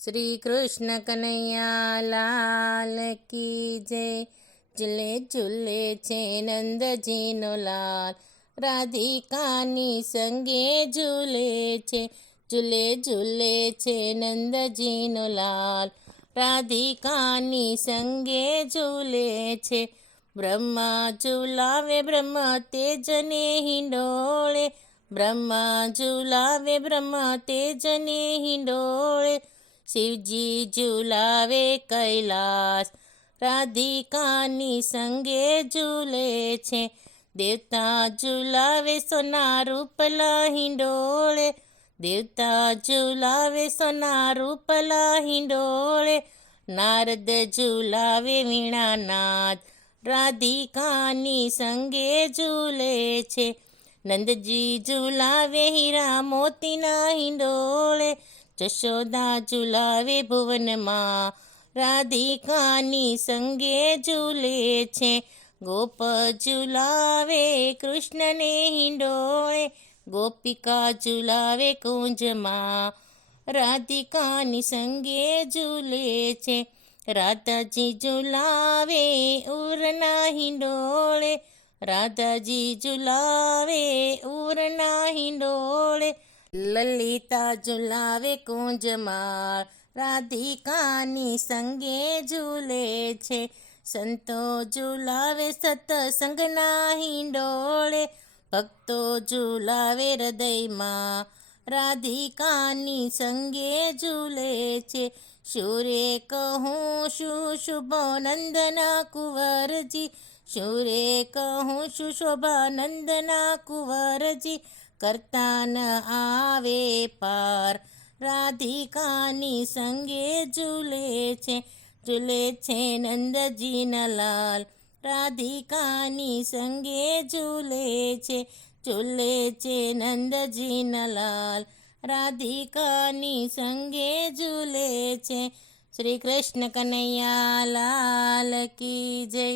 શ્રી કૃષ્ણ કનૈયા લાલ કી જય। ઝૂલે ઝૂલે છે નંદજીનો લાલ, રાધિકાની સંગે ઝૂલે છે। ઝૂલે ઝૂલે છે નંદજીનો લાલ, રાધિકાની સંગે ઝૂલે છે। બ્રહ્મા ઝૂલાવે બ્રહ્મ તેજને હિંડોળે, બ્રહ્મા ઝૂલાવે બ્રહ્મ તેજને હિંડોળે। શિવજી ઝૂલાવે કૈલાસ, રાધિકાની સંગે ઝૂલે છે। દેવતા ઝૂલાવે સોના રૂપલા હિંડોળે, દેવતા ઝૂલાવે સોના રૂપલા હિંડોળે। નારદ ઝૂલાવે વીણાનાદ, રાધિકાની સંગે ઝૂલે છે। નંદજી ઝૂલાવે હીરા મોતીના હિંડોળે, જશોદા ઝૂલાવે ભુવનમાં, રાધિકાની સંગે ઝૂલે છે। ગોપ ઝૂલાવે કૃષ્ણને હિંડોળે, ગોપિકા ઝૂલાવે કુંજમાં, રાધિકાની સંગે ઝૂલે છે। રાધાજી ઝૂલાવે ઉરના હિંડોળે, રાધાજી ઝૂલાવે ઉરના હિંડોળે। લલિતા ઝૂલાવે કુંજમાં, રાધિકાની સંગે ઝૂલે છે। સંતો ઝૂલાવે સત્સંગના હિંડોળે, ભક્તો ઝૂલાવે હૃદયમાં, રાધિકાની સંગે ઝૂલે છે। શુરે કહું શું શુભોનંદના કુંવરજી, શુરે કહું શું શોભાનંદના કુંવરજી, કરતા ન આવે પાર, રાધિકાની સંગે ઝૂલે છે। ઝૂલે છે નંદજીના લાલ, રાધિકાની સંગે ઝૂલે છે। ઝૂલે છે નંદજીના લાલ, રાધિકાની સંગે ઝૂલે છે। શ્રી કૃષ્ણ કનૈયા લાલ કી જય।